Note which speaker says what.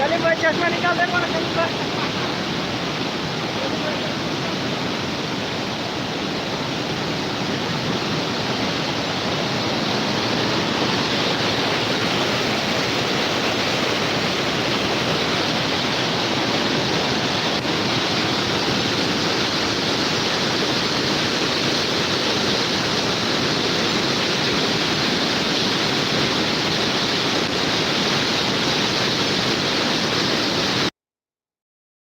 Speaker 1: चलिए भाई चश्मा निकाल दे